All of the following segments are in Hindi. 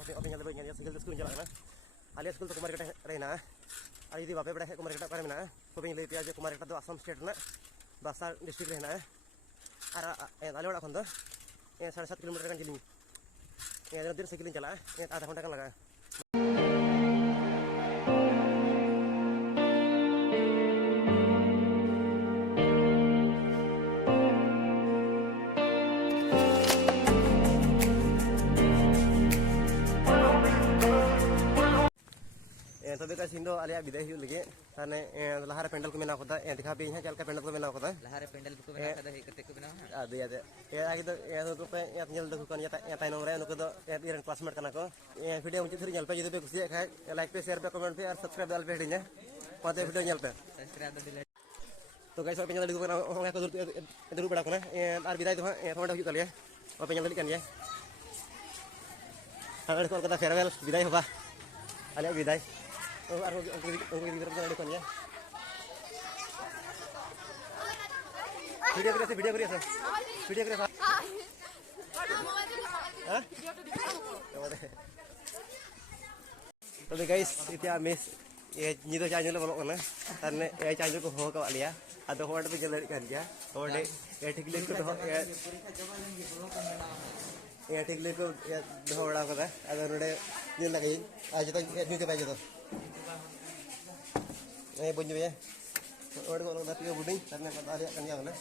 oke nyala banyak sekali sekolah jalan na alias sekolah kemarin kita rena ali di bape berada kemarin kita kemarin na kopeng lebih aja kemarin kita tuh Assam state na Basar district rena ara ali orang kondo 7.5 kilometer kan jalan ini दिन साइकिल चला आधा घंटा का लगा तब का सिंधो आलिया विदाय हुई लगे ताने लहारे पेंडल को मेना होता है दिखा पे यहाँ चल का पेंडल को मेना होता है लहारे पेंडल को मेना होता है कते को मेना है आदि आदि ये आगे तो पे ये नियल देखो कौन ये ताई नंबर है उनको तो ये रन क्लासमेट करना को ये वीडियो मुझे थोड़ी नियल पे जिधर पे कुछ है लाइक पे शेयर पे कमेंट पे और सब्सक्राइब डाल पे हिड़िया पांच वीडियो नियल पे सब्सक्राइब डाल तो गाइस पे नियल देखो होगा को इधर बड़ा को ना और विदाय तो थोड़ा हुई तलिया और पे नियल लिखन जाए अगर को कदा फेयरवेल विदाय होगा आलिया विदाय उनको गिरफ्तार करने को नहीं है वीडियो करिए हाँ तो गाइस इतना मिस ये निदो चांजल बोलो ना ताने ये चांजल को हो का लिया आदो होड़ पे जल्दी कर दिया होड़ ये ठीक ले को तो ये ठीक ले को होड़ा को था अगर उन्हें नील लगी आज तो न्यू के पाजे तो ये bunyi ya orang kalau dah tiga buding karena kata ada kan yang mana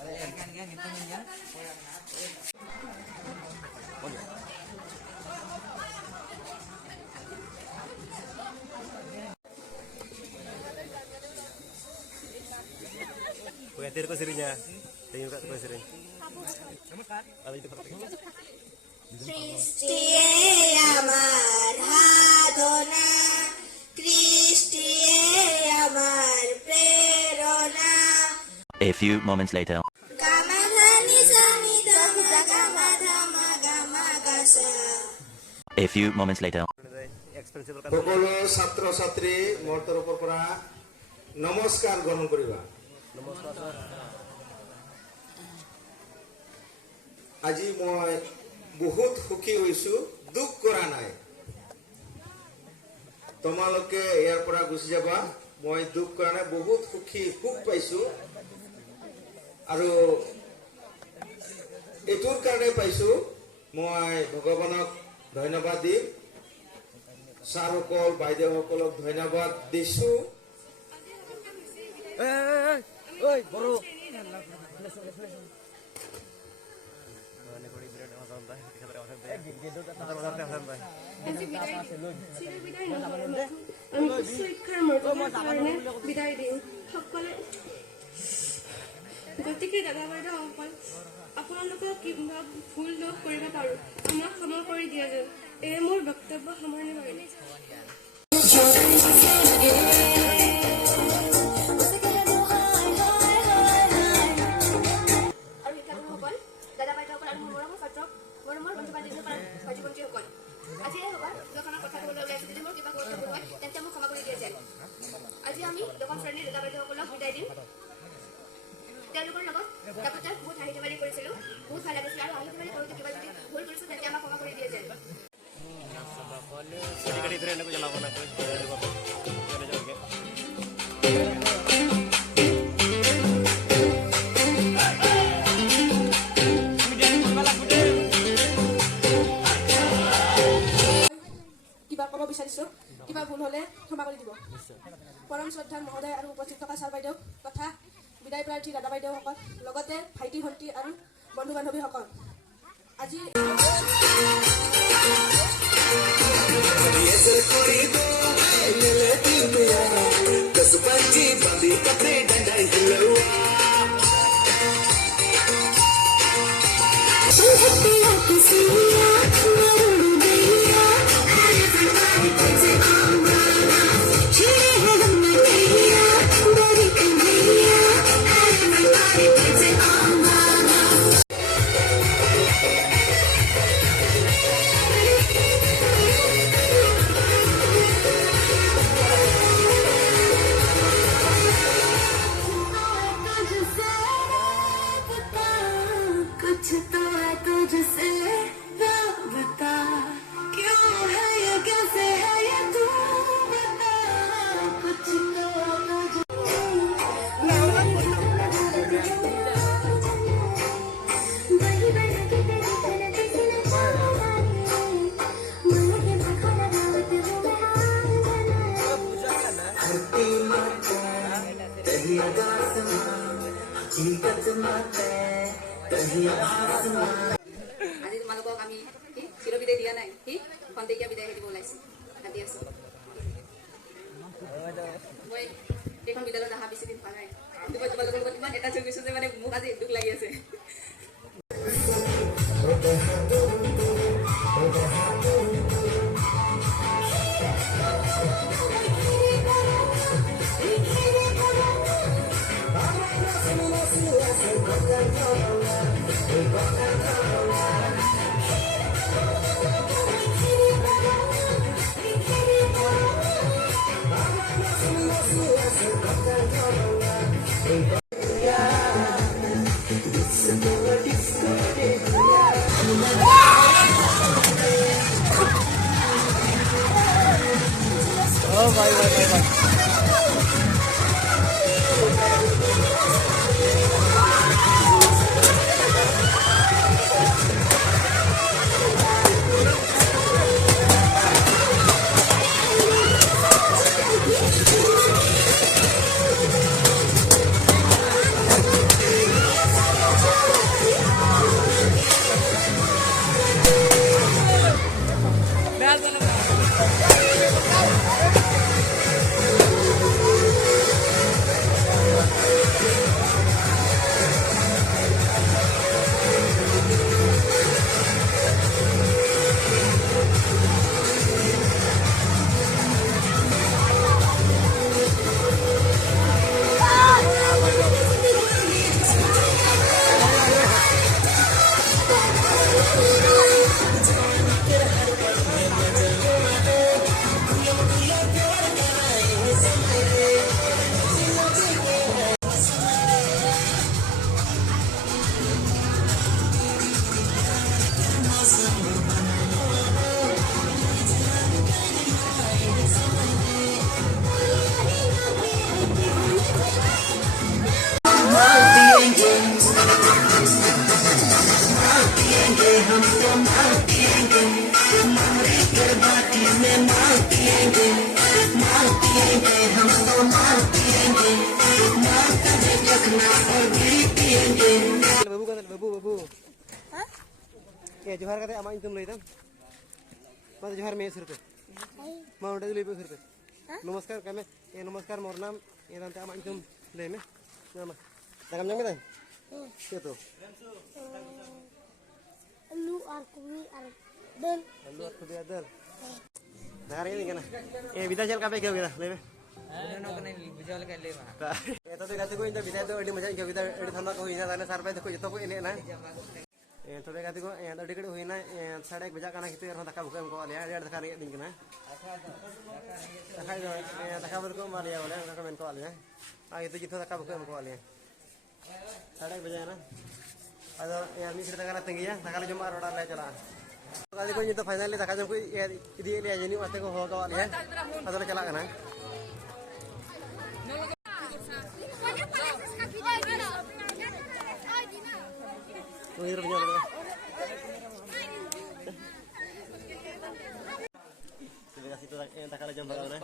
ada yang gitu ya oke Oke, tir ko sirinya. Tingin ka ko sirin. Kalau itu Kristi amar hadona Kristi amar prerona. A few moments later. Gamadhani samidama gamadhama gamagasa. A few moments later. সকলো ছাত্র ছাত্রী মোৰ তৰফৰ পৰা নমস্কাৰ গ্ৰহণ কৰিবা নমস্কাৰ স্যার আজি মই বহুত সুখী হৈছো দুখ কৰা নাই তোমালোকে ইয়াৰ পৰা গুচি যাবা মই দুখ কৰা নাই বহুত সুখ পাইছো আৰু এটোৰ কাৰণে পাইছো মই ভগৱানক ধন্যবাদ দিম সাৰকল বাইদেউসকলক ধন্যবাদ দিছো ওই বড় বিদায় দিম সকলে গতিকে দাদা বাইদেউসকল আপোনালোকে কিবা ভুল দোষ কৰিব পাৰো আমাক ক্ষমা কৰি দিয়া যেন এয়ে মোৰ বক্তব্য সামৰণি মাৰিলো আজি আমি দোকান শ্ৰেণীৰ দাদা বাইদেউসকলক বিদায় দিম তেওঁলোকৰ লগত কাকতে বহুত হাঁহি ধেমালি কৰিছিলোঁ বহুত ভাল লাগিছিল আৰু হাঁহি ধেমালি কৰোঁতে কিবা যদি ভুল কৰিছোঁ তেন্তে আমাক ক্ষমা কৰি দিয়ে যেন কিবা ক'ব বিচাৰিছোঁ কিবা ভুল হ'লে ক্ষমা কৰি দিব পৰম শ্ৰদ্ধাৰ মহোদয় আৰু উপস্থিত থকা ছাৰ বাইদেউ তথা বিদায় প্ৰাৰ্থী দাদা বাইদেউসকল লগতে ভাইটি ভণ্টি আৰু বন্ধু বান্ধৱীসকল আজি আজি তোমালোকক আমি চিৰ বিদায় দিয়া নাই খন্তেকীয়া বিদায় দিব ওলাইছোঁ কাটি আছোঁ মই এইখন বিদ্যালয়ত অহা বেছি দিন হোৱা নাই কিন্তু মই তোমালোকৰ লগত ইমান এটাচ হৈ গৈছোঁ যে মানে মোক আজি দুখ লাগি আছে जोहार कते आमा तुम लई दम मा जोहार में सुर पे मा उडे लई पे सुर पे नमस्कार कमे ए नमस्कार मोर नाम ए दानते आमा तुम ले में नाम दागम जंग में के तो Lu arkubi ardel. Lu arkubi ardel दारे ini kana ए विदा चल का पे के विदा ले में नो कने बुझाल के ले मा ए तो गाते को इंदा विदा तो अडी मजा के विदा अडी थमा को हिना दाने सार पे देखो जतो को इने ना तबे गाते को अडी कड़े होइना 1:30 बजा काना किते रह दका भुके हमको आलिया डेढ़ दका रे दिन कना दका बर को मालिया बोले दका मेन को आलिया आ इतो जितो दका भुके हमको आलिया 1:30 बजे ना अदो यार मी सिर दका तंगिया दका ले जमा रोडा ले चला गाते को जितो फाइनली दका जम को इदी ले जनी वाते को हो को आलिया अदो ले चला कना Udah punya lagi. Terima kasih tuh yang tak kalah jam berapa nih?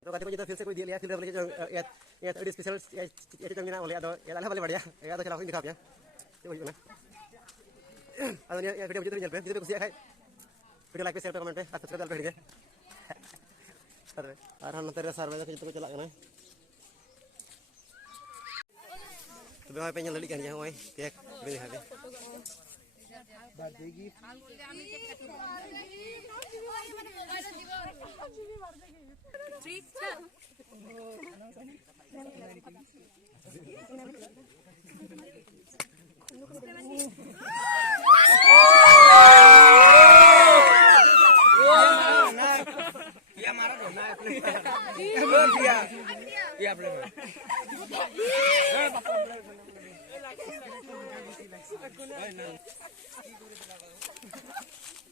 तो कहते को जितना फिर से कोई दिया फिर बोले जो या तो स्पेशल या तो जमीना बोले तो या लाला वाले बढ़िया या तो चलाओ दिखा पिया तो वही ना अब ये वीडियो मुझे तो चल पे वीडियो को शेयर है वीडियो लाइक पे शेयर पे कमेंट पे सब्सक्राइब कर दीजिए अरे और हम तेरे सर्वे को जितना चला करना तो मैं पे nyeldik kan ya oi tek beli habe badegi dia marah dong dia boleh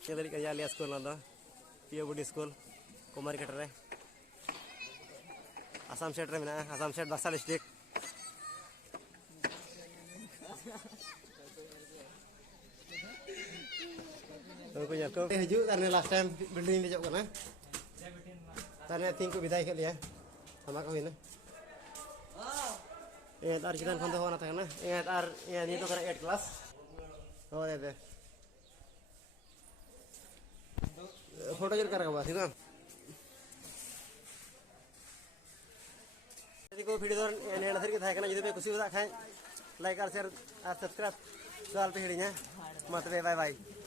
nyeldik aja lihat sekolah nado Pia Budi School Kumari Ketere Assam State re mina Assam State Baksa district तो को यार को हिजू ताने लास्ट टाइम बिल्डिंग ले जाओ ना ताने थिंक को विदाई कर लिया sama kau ini tar kita kan tuh anak na tar ini tuh karena 8 kelas oh deh photo जरूर करेगा बस ठीक है यदि कोई वीडियो ने नजर के था करना यदि पे खुशी होता है लाइक और शेयर और सब्सक्राइब सवाल पे हिड़िया मत बाय बाय